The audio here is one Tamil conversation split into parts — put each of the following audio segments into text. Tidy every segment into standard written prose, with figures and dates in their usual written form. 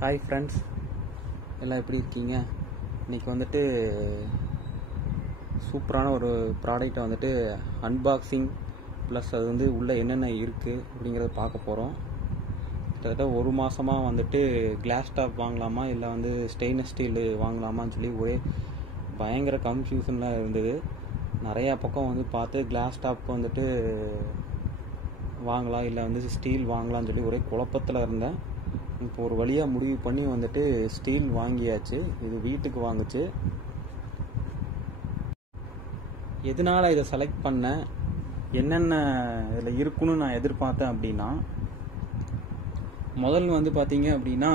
ஹாய் ஃப்ரெண்ட்ஸ், எல்லாம் எப்படி இருக்கீங்க? இன்றைக்கி வந்துட்டு சூப்பரான ஒரு ப்ராடக்டை வந்துட்டு அன்பாக்சிங் ப்ளஸ் அது வந்து உள்ளே என்னென்ன இருக்குது அப்படிங்கிறத பார்க்க போகிறோம். கிட்டத்தட்ட ஒரு மாதமாக வந்துட்டு கிளாஸ் டாப் வாங்கலாமா இல்லை வந்து ஸ்டெயின்லெஸ் ஸ்டீல் வாங்கலாமான்னு சொல்லி ஒரே பயங்கர கன்ஃபியூஷனில் இருந்தது. நிறையா பக்கம் வந்து பார்த்து கிளாஸ் டாப் வந்துட்டு வாங்கலாம் இல்லை வந்து ஸ்டீல் வாங்கலாம்னு சொல்லி ஒரே குழப்பத்தில் இருந்தேன். இப்போ ஒரு வழியாக முடிவு பண்ணி வந்துட்டு ஸ்டீல் வாங்கியாச்சு. இது வீட்டுக்கு வாங்குச்சு. எதனால் இதை செலக்ட் பண்ணேன், என்னென்ன இதில் இருக்குன்னு நான் எதிர்பார்த்தேன் அப்படின்னா, முதல் வந்து பார்த்தீங்க அப்படின்னா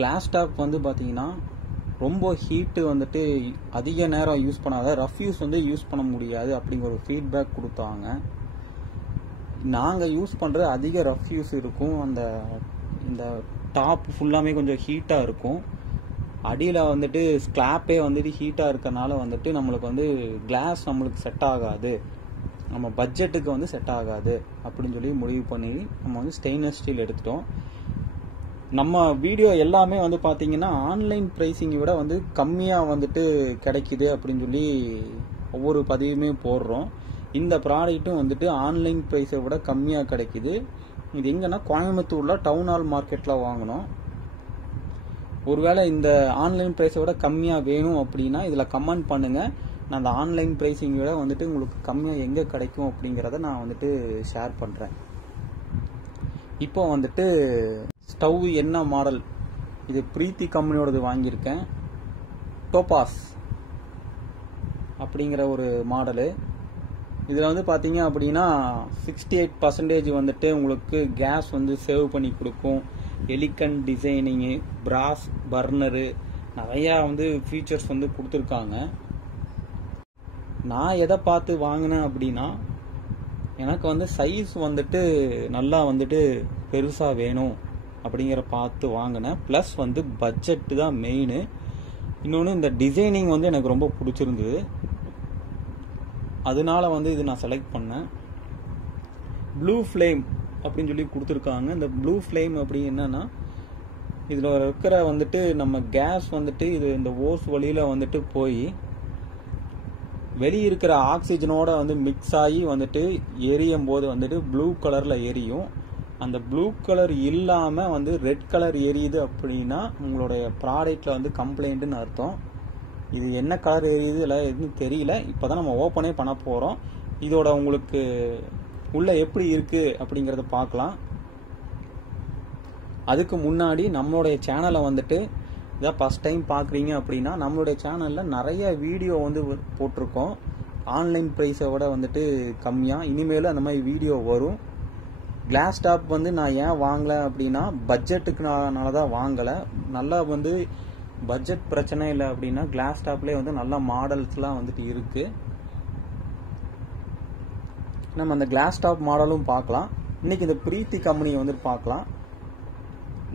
கிளாஸ் டாப் வந்து பார்த்தீங்கன்னா ரொம்ப ஹீட்டு வந்துட்டு அதிக நேரம் யூஸ் பண்ணாத, ரஃப் யூஸ் வந்து யூஸ் பண்ண முடியாது அப்படிங்கிற ஒரு ஃபீட்பேக் கொடுத்தாங்க. நாங்கள் யூஸ் பண்ணுறது அதிக ரஃப் யூஸ் இருக்கும். இந்த டாப் ஃபுல்லாமே கொஞ்சம் ஹீட்டாக இருக்கும். அடியில் வந்துட்டு ஸ்கிளாப்பே வந்துட்டு ஹீட்டாக இருக்கறனால வந்துட்டு நம்மளுக்கு வந்து கிளாஸ் நம்மளுக்கு செட் ஆகாது, நம்ம பட்ஜெட்டுக்கு வந்து செட் ஆகாது அப்படின்னு சொல்லி முடிவு பண்ணி நம்ம வந்து ஸ்டெயின்லெஸ் ஸ்டீல் எடுத்துட்டோம். நம்ம வீடியோ எல்லாமே வந்து பார்த்தீங்கன்னா ஆன்லைன் ப்ரைஸிங்கை விட வந்து கம்மியாக வந்துட்டு கிடைக்குது அப்படின்னு சொல்லி ஒவ்வொரு பதிவுமே போடுறோம். இந்த ப்ராடக்ட்டும் வந்துட்டு ஆன்லைன் ப்ரைஸை விட கம்மியாக கிடைக்குது. இது எங்கன்னா கோயம்புத்தூரில் டவுன் ஹால் மார்க்கெட்டில் வாங்கினோம். ஒருவேளை இந்த ஆன்லைன் ப்ரைஸை விட கம்மியாக வேணும் அப்படின்னா இதில் கமெண்ட் பண்ணுங்கள். நான் அந்த ஆன்லைன் ப்ரைஸிங்கை விட வந்துட்டு உங்களுக்கு கம்மியாக எங்கே கிடைக்கும் அப்படிங்கிறத நான் வந்துட்டு ஷேர் பண்ணுறேன். இப்போ வந்துட்டு ஸ்டவ் என்ன மாடல், இது பிரீத்தி கம்பெனியோடது வாங்கியிருக்கேன். டோபாஸ் அப்படிங்கிற ஒரு மாடலு. இதில் வந்து பார்த்தீங்க அப்படின்னா 68% வந்துட்டு உங்களுக்கு கேஸ் வந்து சேவ் பண்ணி கொடுக்கும். எலிகண்ட் டிசைனிங்கு, பிராஸ் பர்னரு, நிறையா வந்து ஃபீச்சர்ஸ் வந்து கொடுத்துருக்காங்க. நான் எதை பார்த்து வாங்கினேன் அப்படின்னா, எனக்கு வந்து சைஸ் வந்துட்டு நல்லா வந்துட்டு பெருசாக வேணும் அப்படிங்கிற பார்த்து வாங்கினேன். ப்ளஸ் வந்து பட்ஜெட்டு தான் மெயின். இன்னொன்று இந்த டிசைனிங் வந்து எனக்கு ரொம்ப பிடிச்சிருந்தது. அதனால வந்து இது நான் செலக்ட் பண்ணேன். ப்ளூ ஃப்ளேம் அப்படின்னு சொல்லி கொடுத்துருக்காங்க. இந்த ப்ளூ ஃப்ளேம் அப்படி என்னன்னா, இதில் இருக்கிற வந்துட்டு நம்ம கேஸ் வந்துட்டு இது இந்த ஓஸ் வழியில் வந்துட்டு போய் வெளியே இருக்கிற ஆக்சிஜனோட வந்து மிக்ஸ் ஆகி வந்துட்டு எரியும் போது வந்துட்டு ப்ளூ கலரில் எரியும். அந்த ப்ளூ கலர் இல்லாமல் வந்து ரெட் கலர் எரியுது அப்படின்னா உங்களுடைய ப்ராடக்டில் வந்து கம்ப்ளைண்ட்டுன்னு அர்த்தம். இது என்ன கலர் எரியுது இல்லை எதுவும் தெரியல. இப்போ தான் நம்ம ஓப்பனே பண்ண போகிறோம். இதோட உங்களுக்கு உள்ள எப்படி இருக்குது அப்படிங்கிறத பார்க்கலாம். அதுக்கு முன்னாடி நம்மளுடைய சேனலை வந்துட்டு இதான் ஃபஸ்ட் டைம் பார்க்குறீங்க அப்படின்னா, நம்மளுடைய சேனலில் நிறைய வீடியோ வந்து போட்டிருக்கோம். ஆன்லைன் ப்ரைஸை விட வந்துட்டு கம்மியாக. இனிமேல் அந்த மாதிரி வீடியோ வரும். கிளாஸ் டாப் வந்து நான் ஏன் வாங்கலை அப்படின்னா, பட்ஜெட்டுக்குனால தான் வாங்கலை. நல்லா வந்து பட்ஜெட் பிரச்சனை இல்லை அப்படின்னா கிளாஸ் டாப்லேயே வந்து நல்ல மாடல்ஸ்லாம் வந்துட்டு இருக்குது. நம்ம அந்த கிளாஸ் டாப் மாடலும் பார்க்கலாம். இன்றைக்கி இந்த பிரீத்தி கம்பெனியை வந்து பார்க்கலாம்.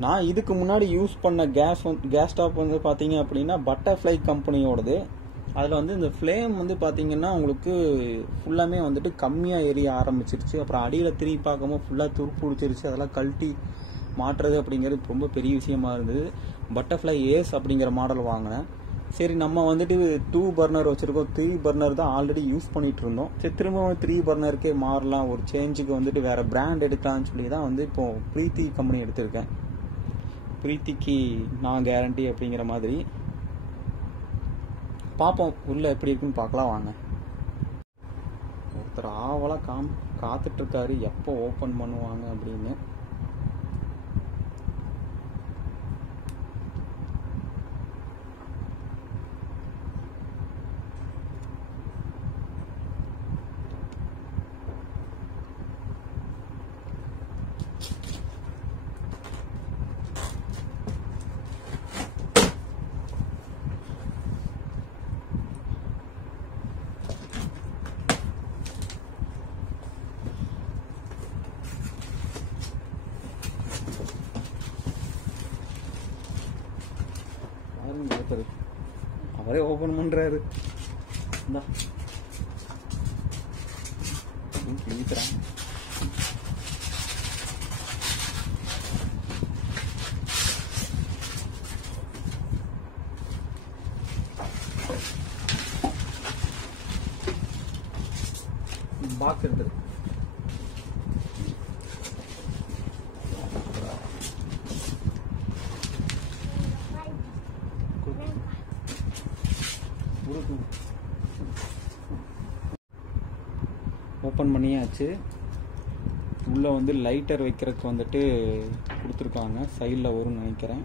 நான் இதுக்கு முன்னாடி யூஸ் பண்ண கேஸ் டாப் வந்து பார்த்தீங்க அப்படின்னா பட்டர்ஃப்ளை கம்பெனியோடது. அதில் வந்து இந்த ஃப்ளேம் வந்து பார்த்தீங்கன்னா உங்களுக்கு ஃபுல்லாமே வந்துட்டு கம்மியாக எரிய ஆரம்பிச்சிருச்சு. அப்புறம் அடியில் திரும்பி பார்க்கும்போது ஃபுல்லாக துருப்பு பிடிச்சிருச்சு. அதெல்லாம் கழட்டி மாற்றுறது அப்படிங்கிறது ரொம்ப பெரிய விஷயமா இருந்தது. பட்டர்ஃப்ளை ஏஸ் அப்படிங்கிற மாடல் வாங்கினேன். சரி, நம்ம வந்துட்டு 2 பர்னர் வச்சுருக்கோம். 3 பர்னர் தான் ஆல்ரெடி யூஸ் பண்ணிகிட்டு இருந்தோம். சரி, திரும்பவும் 3 பர்னருக்கே மாறலாம், ஒரு சேஞ்சுக்கு வந்துட்டு வேறு பிராண்ட் எடுக்கலாம்னு சொல்லி தான் வந்து இப்போது பிரீத்தி கம்பெனி எடுத்திருக்கேன். பிரீத்திக்கு நான் கேரண்டி அப்படிங்கிற மாதிரி. பார்ப்போம் உள்ளே எப்படி இருக்குன்னு பார்க்கலாம் வாங்க. ஒருத்தர் ஆவலாக காத்துட்ருக்காரு எப்போ ஓப்பன் பண்ணுவாங்க அப்படின்னு. அவரே ஓபன் பண்றாரு. பாக்ஸ் எடுத்துரு. ஓப்பன் பண்ணியாச்சு. உள்ளே வந்து லைட்டர் வைக்கிறதுக்கு வந்துட்டு கொடுத்துருக்காங்க. சைடில் வரும்னு நினைக்கிறேன்.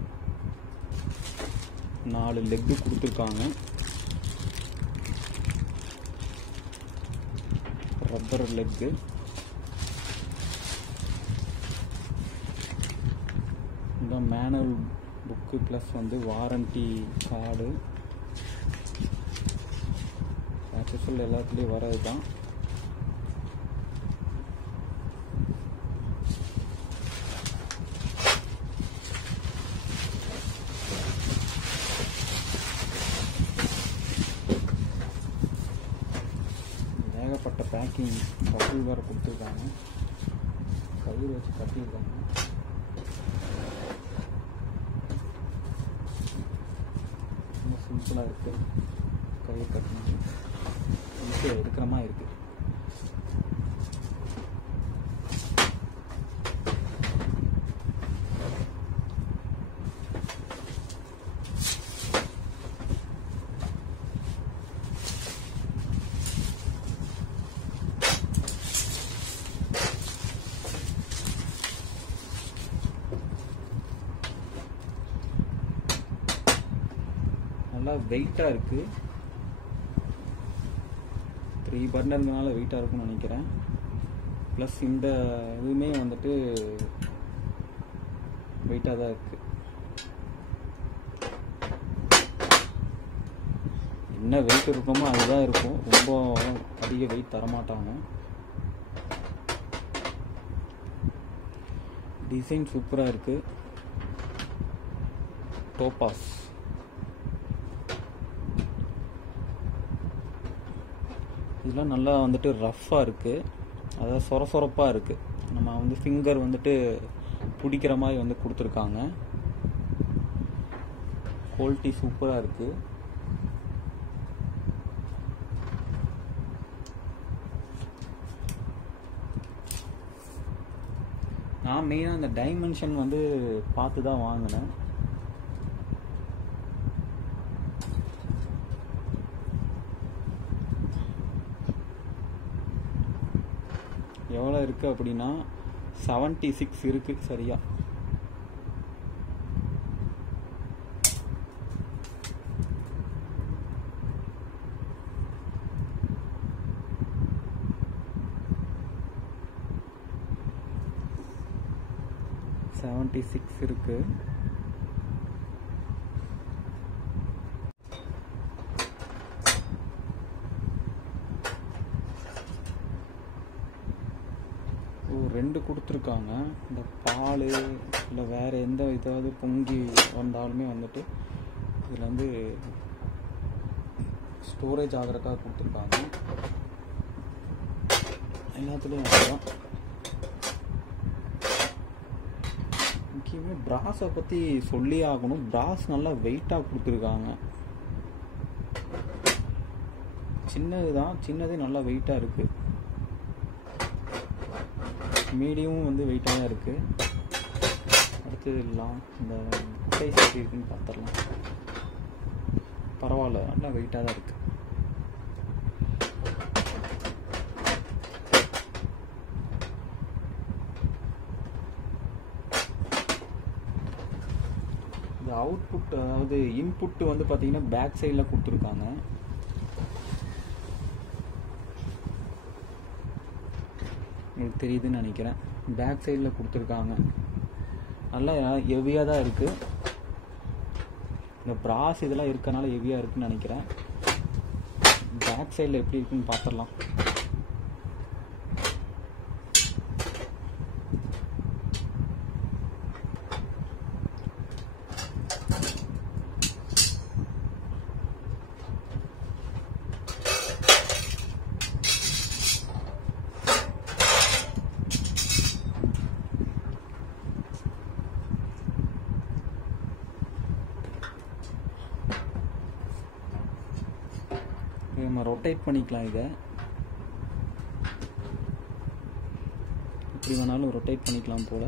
4 லெக்கு கொடுத்துருக்காங்க. Rubber leg. இந்த மேனுவல் புக்கு ப்ளஸ் வந்து வாரண்டி கார்டு. ஆக்சஸுவல் எல்லாத்துலேயும் வரது தான். ஏகப்பட்ட பேக்கிங். கவுல் வேறு கொடுத்துருக்காங்க. கயிறு வச்சு கட்டியிருக்காங்க. ரொம்ப சிம்பிளாக இருக்குது. கயிறு கட்டணும் ஈஸியாக எடுக்கிற மாதிரி இருக்குது. நல்லா வெயிட்டாக இருக்குது. 3 பர்னர்னால வெயிட்டாக இருக்கும்னு நினைக்கிறேன். ப்ளஸ் இந்த இதுவுமே வந்துட்டு வெயிட்டாக தான் இருக்குது. என்ன வெயிட் இருக்குமோ அதுதான் இருக்கும். ரொம்ப அதிக வெயிட் தரமாட்டாங்க. டிசைன் சூப்பராக இருக்குது. டோபாஸ். இதெல்லாம் நல்லா வந்துட்டு ரஃப்பாக இருக்குது. அதாவது சொரப்பாக இருக்குது. நம்ம வந்து ஃபிங்கர் வந்துட்டு பிடிக்கிற மாதிரி வந்து கொடுத்துருக்காங்க. குவாலிட்டி சூப்பராக இருக்குது. நான் மெயினாக அந்த டைமென்ஷன் வந்து பார்த்து தான் வாங்கினேன். எவ்வளோ இருக்குது அப்படின்னா 76 இருக்குது. சரியா இருக்கு. ரெண்டு கொடுத்துருக்காங்க. இந்த பால் இல்லை வேறு எந்த இதாவது பொங்கி வந்தாலுமே வந்துட்டு இதில் வந்து ஸ்டோரேஜ் ஆகிறதுக்காக கொடுத்துருக்காங்க. எல்லாத்துலேயும் அதுதான். முக்கியமாக ப்ராஸை பற்றி சொல்லி ஆகணும். ப்ராஸ் நல்லா வெயிட்டாக கொடுத்துருக்காங்க. சின்னது தான், சின்னதே நல்லா வெயிட்டாக இருக்குது. மீடியமும் வந்து வெயிட்டாக தான் இருக்குது. அடுத்தது எல்லாம் இந்த சைஸ் எப்படி இருக்குன்னு பார்த்துடலாம். பரவாயில்ல, நல்லா வெயிட்டாக தான் இருக்குது. இந்த அவுட்புட் அதாவது இன்புட் வந்து பார்த்தீங்கன்னா பேக் சைடில் கொடுத்துருக்காங்க. உங்களுக்கு தெரியுதுன்னு நினைக்கிறேன். பேக் சைடில் கொடுத்துருக்காங்க. நல்லா ஹெவியாக தான் இருக்குது. இந்த ப்ராஸ் இதெல்லாம் இருக்கனால ஹெவியாக இருக்குன்னு நினைக்கிறேன். பேக் சைடில் எப்படி இருக்குன்னு பார்த்துடலாம். நம்ம ரொட்டேட் பண்ணிக்கலாம். இதை எப்படி வேணாலும் ரொட்டேட் பண்ணிக்கலாம் போல்.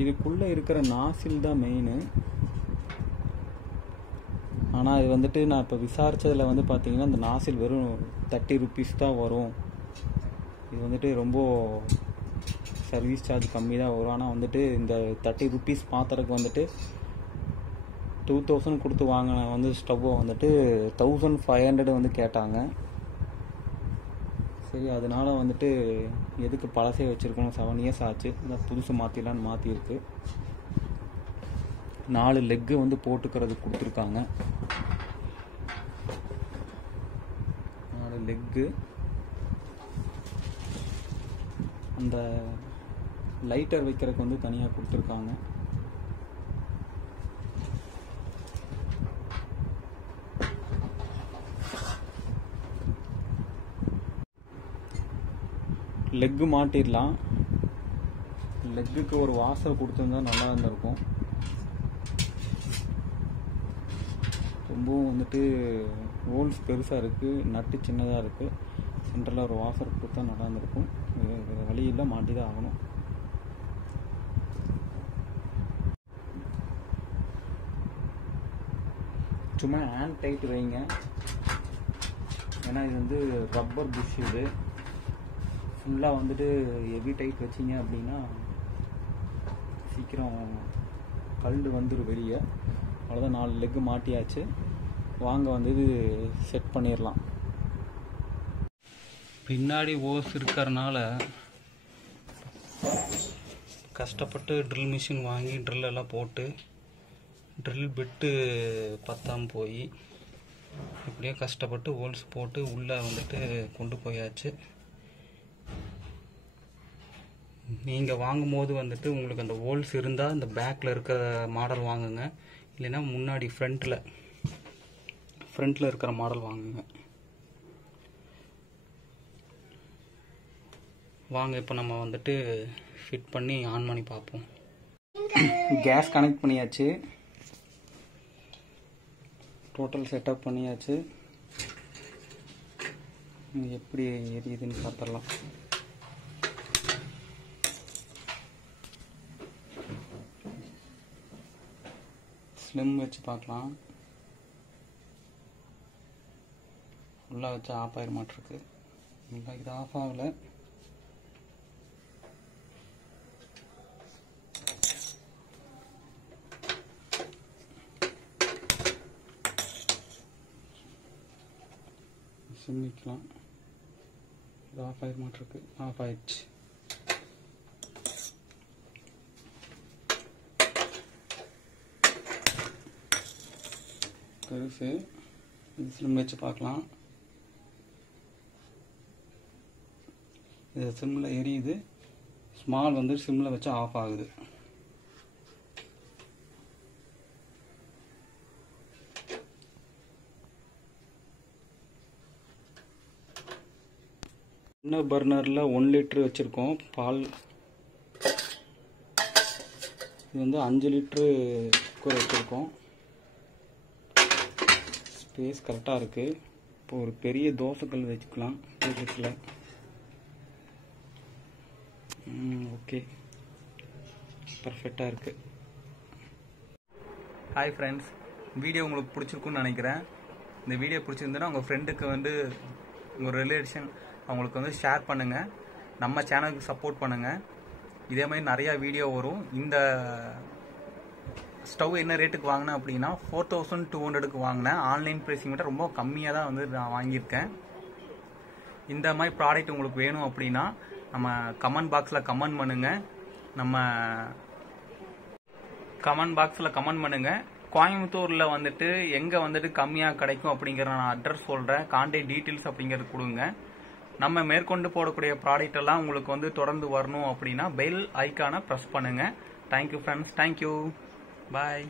இதுக்குள்ளே இருக்கிற நாசில் தான் மெயின். ஆனால் இது வந்துட்டு நான் இப்போ விசாரித்ததில் வந்து பார்த்தீங்கன்னா இந்த நாசில் வெறும் 30 rupees தான் வரும். இது வந்துட்டு ரொம்ப சர்வீஸ் சார்ஜ் கம்மி தான் வரும். ஆனால் வந்துட்டு இந்த 30 rupees மாத்திரக்கு வந்துட்டு 2000 கொடுத்து வாங்கின வந்து ஸ்டவ்வை வந்துட்டு 1500 வந்து கேட்டாங்க. சரி, அதனால வந்துட்டு எதுக்கு பழசே வச்சுருக்கணும், 7 years ஆச்சு, அதான் புதுசு மாற்றிடலான்னு மாற்றிருக்கு. 4 லெக்கு வந்து போட்டுக்கிறது கொடுத்துருக்காங்க. 4 லெக்கு. அந்த லைட்டர் வைக்கிறதுக்கு வந்து தனியாக கொடுத்துருக்காங்க. லெக்கு மாட்டிடலாம். லெக்குக்கு ஒரு வாசல் கொடுத்துருந்தா நல்லா இருந்திருக்கும். ரொம்பவும் வந்துட்டு ஹோல்ஸ் பெருசாக இருக்குது, நட்டு சின்னதாக இருக்குது. சென்டரில் ஒரு வாசல் கொடுத்தா நல்லா இருந்திருக்கும். வழியில் மாட்டி தான் ஆகணும். சும்மா ஹேண்ட் டைட் வைங்க, ஏன்னா இது வந்து ரப்பர் புஷ். இது ஃபுல்லாக வந்துட்டு ஹெவி டைட் வச்சிங்க அப்படின்னா சீக்கிரம் கல்டு வந்துடும் வெளியே. அவ்வளோதான், 4 லெக்கு மாட்டியாச்சு. வாங்க வந்து இது செட் பண்ணிடலாம். பின்னாடி ஓஸ் இருக்கிறனால கஷ்டப்பட்டு ட்ரில் மிஷின் வாங்கி ட்ரில்லெல்லாம் போட்டு ட்ரில் பிட்டு பத்தாமல் போய் இப்படியே கஷ்டப்பட்டு ஹோல்ஸ் போட்டு உள்ளே வந்துட்டு கொண்டு போயாச்சு. நீங்கள் வாங்கும்போது வந்துட்டு உங்களுக்கு அந்த ஹோல்ஸ் இருந்தால் இந்த பேக்கில் இருக்கிற மாடல் வாங்குங்க, இல்லைன்னா முன்னாடி ஃப்ரண்ட்டில் இருக்கிற மாடல் வாங்குங்க. வாங்க இப்போ நம்ம வந்துட்டு ஃபிட் பண்ணி ஆன் பண்ணி பார்ப்போம். கேஸ் கனெக்ட் பண்ணியாச்சு, டோட்டல் செட்டப் பண்ணியாச்சு. எப்படி எரியுதுன்னு பார்த்துடலாம். ஸ்லிம் வச்சு பார்க்கலாம். ஃபுல்லாக வச்சு ஆஃப் ஆகிட மாட்டிருக்கு. இல்லை, இது ஆஃப் ஆகலை. ஸ்லிம் வைக்கலாம். இது ஆஃப் ஆகிட மாட்டிருக்கு. ஆஃப் ஆயிடுச்சு. பெருசு இது ஸ்லிம் வச்சு பார்க்கலாம். இது சிம்மில் எரியுது. ஸ்மால் வந்து சிம்மில் வச்சு ஆஃப் ஆகுது. சின்ன பர்னரில் 1 லிட்டரு வச்சுருக்கோம் பால். இது வந்து 5 லிட்டரு குக்கர் வச்சுருக்கோம். ஸ்பேஸ் கரெக்டாக இருக்குது. இப்போ ஒரு பெரிய தோசைக்கல் வச்சுக்கலாம் வீட்டில். ஓகே, பர்ஃபெக்டாக இருக்குது. ஹாய் ஃப்ரெண்ட்ஸ், வீடியோ உங்களுக்கு பிடிச்சிருக்குன்னு நினைக்கிறேன். இந்த வீடியோ பிடிச்சிருந்தேன்னா உங்கள் ஃப்ரெண்டுக்கு வந்து உங்கள் ரிலேஷன் அவங்களுக்கு வந்து ஷேர் பண்ணுங்கள். நம்ம சேனலுக்கு சப்போர்ட் பண்ணுங்கள். இதே மாதிரி நிறையா வீடியோ வரும். இந்த ஸ்டவ் என்ன ரேட்டுக்கு வாங்கினேன் அப்படின்னா 4200க்கு வாங்கினேன். ஆன்லைன் ப்ரைஸிங் விட ரொம்ப கம்மியாக தான் வந்து நான் வாங்கியிருக்கேன். இந்த மாதிரி ப்ராடக்ட் உங்களுக்கு வேணும் அப்படின்னா நம்ம கமெண்ட் பாக்ஸில் கமெண்ட் பண்ணுங்கள். கோயம்புத்தூரில் வந்துட்டு எங்கே வந்துட்டு கம்மியாக கிடைக்கும் அப்படிங்கிற நான் அட்ரஸ் சொல்கிறேன். கான்டாக்ட் டீட்டெயில்ஸ் அப்படிங்கிறது கொடுங்க. நம்ம மேற்கொண்டு போடக்கூடிய ப்ராடக்ட் எல்லாம் உங்களுக்கு வந்து தொடர்ந்து வரணும் அப்படின்னா பெல் ஐக்கானை ப்ரெஸ் பண்ணுங்கள். தேங்க்யூ ஃப்ரெண்ட்ஸ், தேங்க்யூ, பாய்.